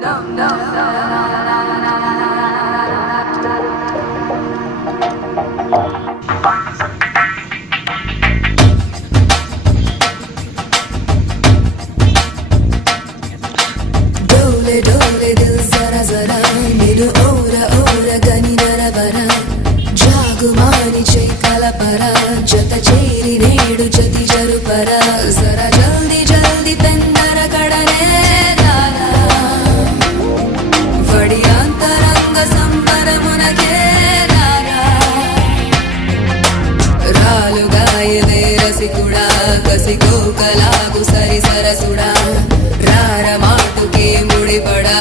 डोले डोले दिल जरा जरा निरु ओरा ओरा गनी नरवरा जागुमानी चे कलपरा जत चेरी नेडु जति जरुपरा जरा जल्दी जल्दी तन्नर कड़ने दादा वडी अंतरंग संबरमुनके दादा रालुगायले रसिकुड़ा कसिको कलागु सरि सरसुड़ा